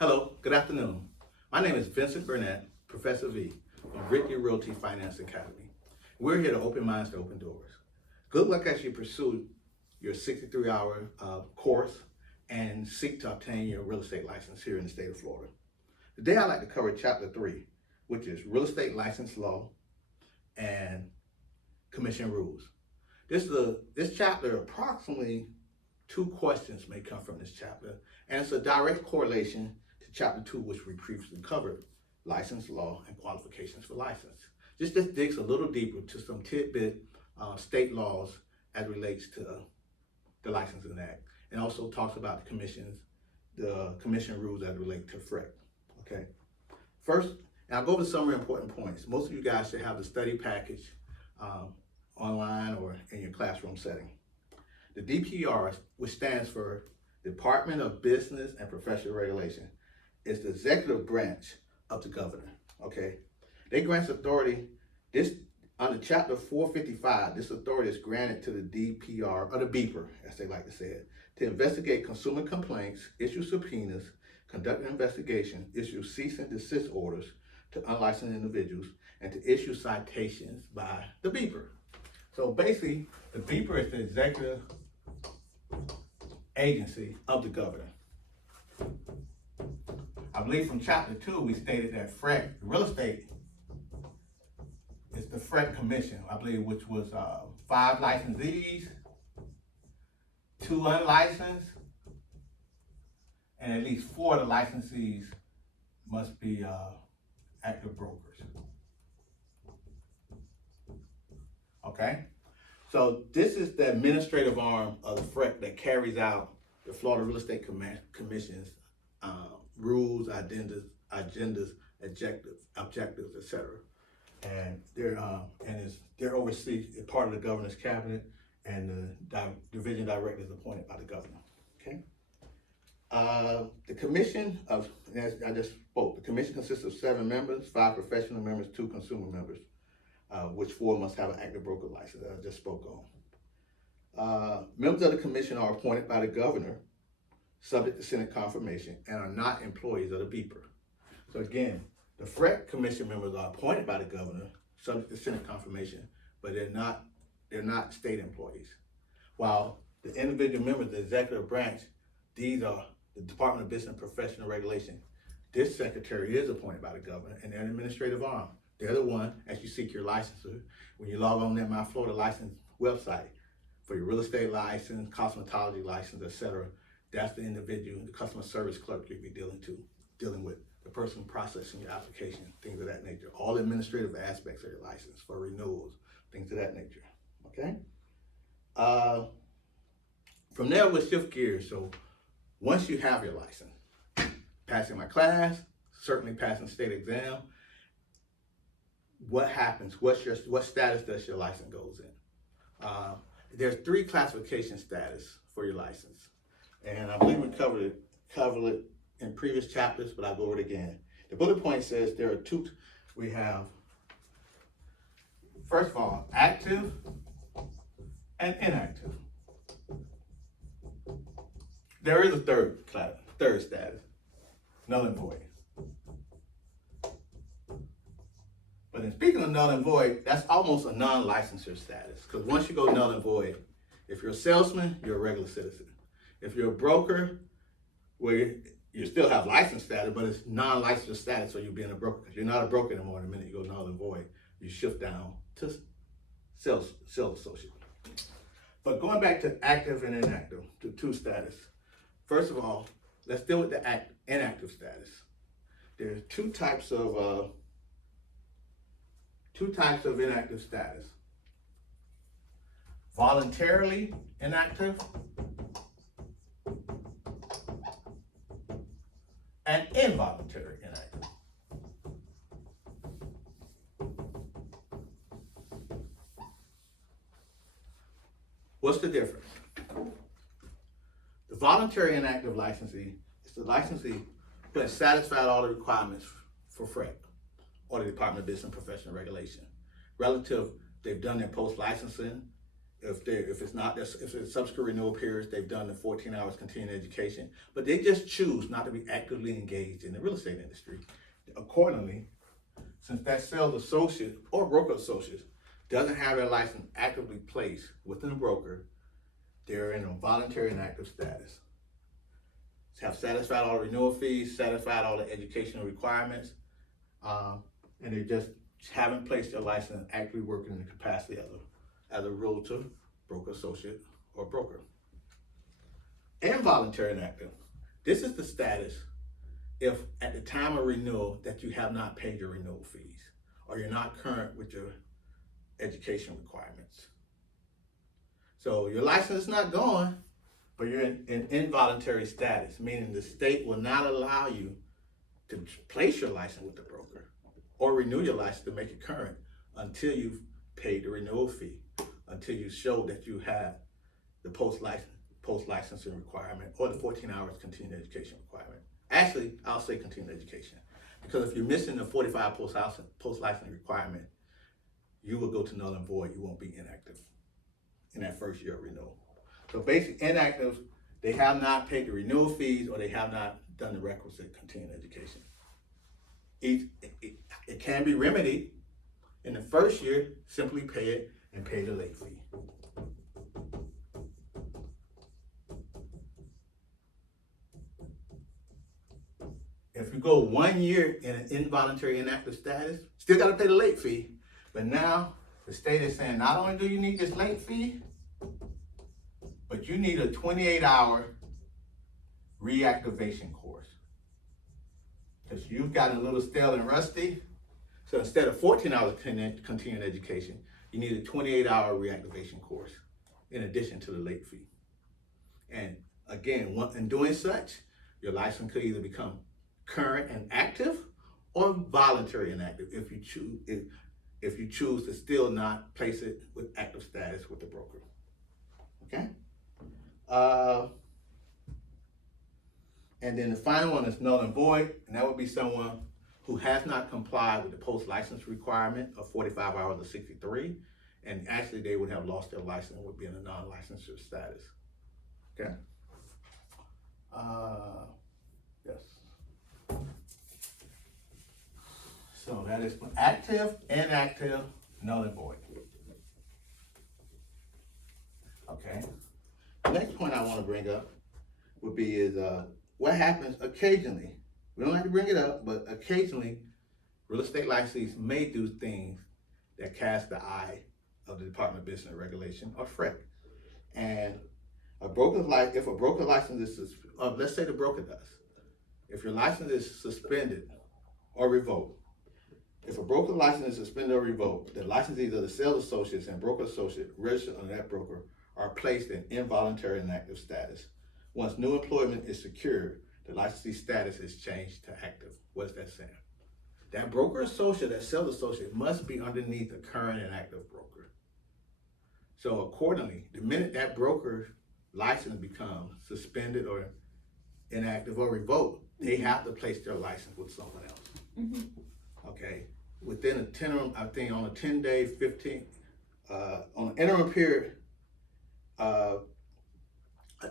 Hello, good afternoon. My name is Vincent Burnett, Professor V of Ricky Realty Finance Academy. We're here to open minds to open doors. Good luck as you pursue your 63-hour course and seek to obtain your real estate license here in the state of Florida. Today I'd like to cover Chapter 3, which is Real Estate License Law and Commission Rules. This chapter, approximately 2 questions may come from this chapter, and it's a direct correlation to Chapter 2, which we previously covered, license law and qualifications for license. This just digs a little deeper to some tidbit state laws as relates to the Licensing Act, and also talks about the commission rules as relate to FREC. Okay. First, and I'll go over some important points. Most of you guys should have the study package online or in your classroom setting. The DPR, which stands for Department of Business and Professional Regulation, is the executive branch of the governor. Okay, they grant authority. This under Chapter 455. This authority is granted to the DPR or the beeper, as they like to say it, to investigate consumer complaints, issue subpoenas, conduct an investigation, issue cease and desist orders to unlicensed individuals, and to issue citations by the beeper. So basically, the beeper is the executive agency of the governor. I believe from Chapter 2, we stated that FREC, real estate, is the FREC commission, I believe, which was 5 licensees, 2 unlicensed, and at least 4 of the licensees must be active brokers. Okay? So this is the administrative arm of the FREC that carries out the Florida Real Estate Commission's rules, agendas, objectives, etc. And they're overseen as part of the governor's cabinet, and the division director is appointed by the governor. Okay. The commission as I just spoke, the commission consists of 7 members, 5 professional members, 2 consumer members, which 4 must have an active broker license that I just spoke on. Members of the commission are appointed by the governor, subject to Senate confirmation, and are not employees of the beeper. So again, the FREC commission members are appointed by the governor, subject to Senate confirmation, but they're not state employees. While the individual members of the executive branch, these are the Department of Business and Professional Regulation. This secretary is appointed by the governor, and they're an administrative arm. They're the one, as you seek your licensure, when you log on that My Florida License website for your real estate license, cosmetology license, etc. That's the individual, the customer service clerk you'll be dealing with, the person processing your application, things of that nature. All administrative aspects of your license for renewals, things of that nature. Okay. From there, we'll shift gears. So once you have your license, passing my class, certainly passing state exam, what happens? What status does your license goes in? There's 3 classification status for your license, and I believe we covered it in previous chapters, but I'll go over it again. The bullet point says there are 2. We have, first of all, active and inactive. There is a third status, null and void. But in speaking of null and void, that's almost a non-licensure status, because once you go null and void, if you're a salesman, you're a regular citizen. If you're a broker, where you still have license status, but it's non-licensure status, so you're being a broker, because you're not a broker anymore. The minute you go null and void, you shift down to sales associate. But going back to active and inactive, the 2 status. First of all, let's deal with the inactive status. There's 2 types of inactive status. Voluntarily inactive and involuntary inactive. What's the difference? The voluntary inactive licensee is the licensee who has satisfied all the requirements for FREC, or the Department of Business and Professional Regulation. Relative, they've done their post-licensing, If it's not, if it's subsequent renewal periods, they've done the 14 hours continuing education, but they just choose not to be actively engaged in the real estate industry. Accordingly, since that sales associate or broker associate doesn't have their license actively placed within a broker, they're in a voluntary inactive status. Have satisfied all the renewal fees, satisfied all the educational requirements, and they just haven't placed their license actively working in the capacity as a realtor, broker associate, or broker. Involuntary inactive. This is the status if at the time of renewal that you have not paid your renewal fees or you're not current with your education requirements. So your license is not gone, but you're in involuntary status, meaning the state will not allow you to place your license with the broker or renew your license to make it current until you've paid the renewal fee, until you show that you have the post-licensing requirement or the 14 hours continuing education requirement. Actually, I'll say continuing education, because if you're missing the 45 post-licensing requirement, you will go to null and void. You won't be inactive in that first year of renewal. So basically, inactive, they have not paid the renewal fees or they have not done the requisite continuing education. It can be remedied. In the first year, simply pay it and pay the late fee. If you go 1 year in an involuntary inactive status, still got to pay the late fee. But now the state is saying not only do you need this late fee, but you need a 28-hour reactivation course. Because you've gotten a little stale and rusty. So instead of 14 hours continuing education, you need a 28-hour reactivation course in addition to the late fee. And again, in doing such, your license could either become current and active or voluntary inactive if you choose to still not place it with active status with the broker. Okay? And then the final one is null and void, and that would be someone who has not complied with the post-license requirement of 45 hours or 63, and actually they would have lost their license and would be in a non-licensure status. Okay? Yes. So that is active, inactive, null and void. Okay. The next point I want to bring up would be what happens occasionally. We don't have to bring it up, but occasionally real estate licensees may do things that cast the eye of the Department of Business and Regulation, or FREC. And if a broker license is, let's say the broker does, if your license is suspended or revoked, if a broker license is suspended or revoked, the licensees of the sales associates and broker associate registered under that broker are placed in involuntary inactive status. Once new employment is secured, the licensee status is changed to active. What is that saying? That broker associate, that sales associate, must be underneath the current and active broker. So accordingly, the minute that broker license becomes suspended or inactive or revoked, they have to place their license with someone else. Mm-hmm. Okay, within I think on a 10-day, 15, on an interim period, a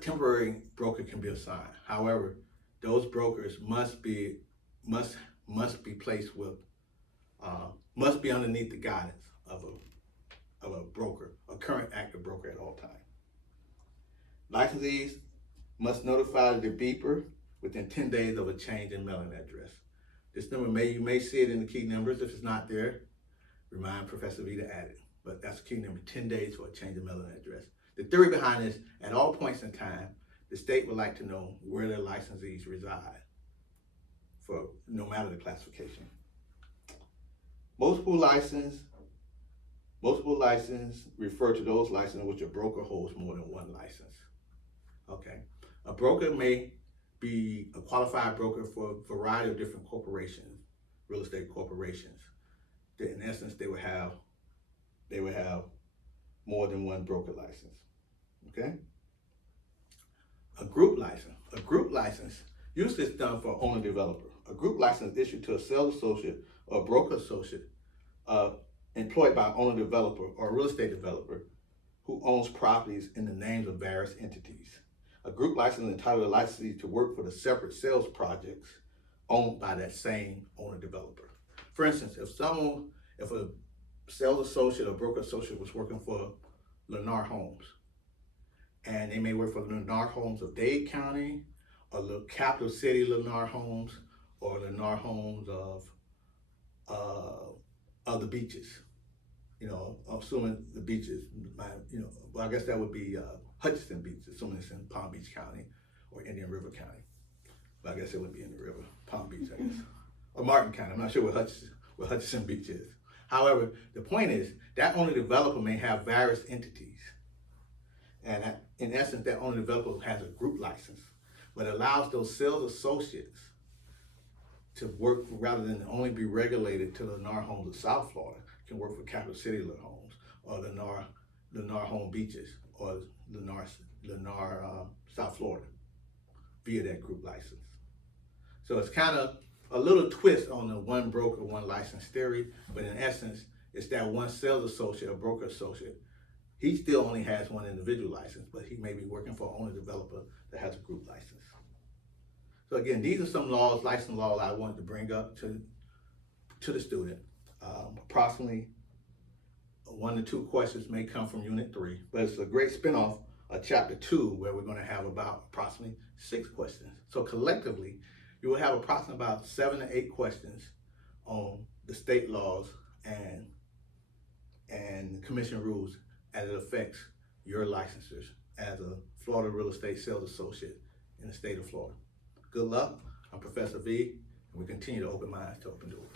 temporary broker can be assigned. However, those brokers must be placed with, must be underneath the guidance of a broker, a current active broker at all times. Licensees must notify the beeper within 10 days of a change in mailing address. This number you may see it in the key numbers. If it's not there, remind Professor V to add it. But that's the key number, 10 days for a change in mailing address. The theory behind this, at all points in time, the state would like to know where their licensees reside, for no matter the classification. Multiple license refer to those licenses which a broker holds more than one license. Okay, a broker may be a qualified broker for a variety of different corporations, real estate corporations. In essence, they would have more than one broker license. Okay. A group license usually is done for owner developer. A group license issued to a sales associate or broker associate employed by owner developer or real estate developer who owns properties in the names of various entities. A group license entitles a licensee to work for the separate sales projects owned by that same owner developer. For instance, if a sales associate or broker associate was working for Lennar Homes, and they may work for Lennar Homes of Dade County, or the capital city Lennar Homes, or Lennar Homes of the beaches. Assuming the beaches, I guess that would be Hutchinson Beach, assuming it's in Palm Beach County or Indian River County. But I guess it would be in the river, Palm Beach, I guess, or Martin County. I'm not sure what Hutchinson Beach is. However, the point is that owner developer may have various entities, and in essence, that owner developer has a group license, but allows those sales associates to work rather than only be regulated to Lennar Homes of South Florida, can work for Capital City Lennar Homes or Lennar Home Beaches or Lennar South Florida via that group license. So it's kind of a little twist on the one broker, one license theory, but in essence, it's that one sales associate or broker associate. He still only has one individual license, but he may be working for an owner developer that has a group license. So again, these are some laws, license laws I wanted to bring up to the student. Approximately 1 to 2 questions may come from Unit 3, but it's a great spinoff of Chapter 2 where we're going to have about approximately 6 questions. So collectively, you will have approximately about 7 to 8 questions on the state laws and commission rules as it affects your licensures as a Florida real estate sales associate in the state of Florida. Good luck. I'm Professor V, and we continue to open minds to open doors.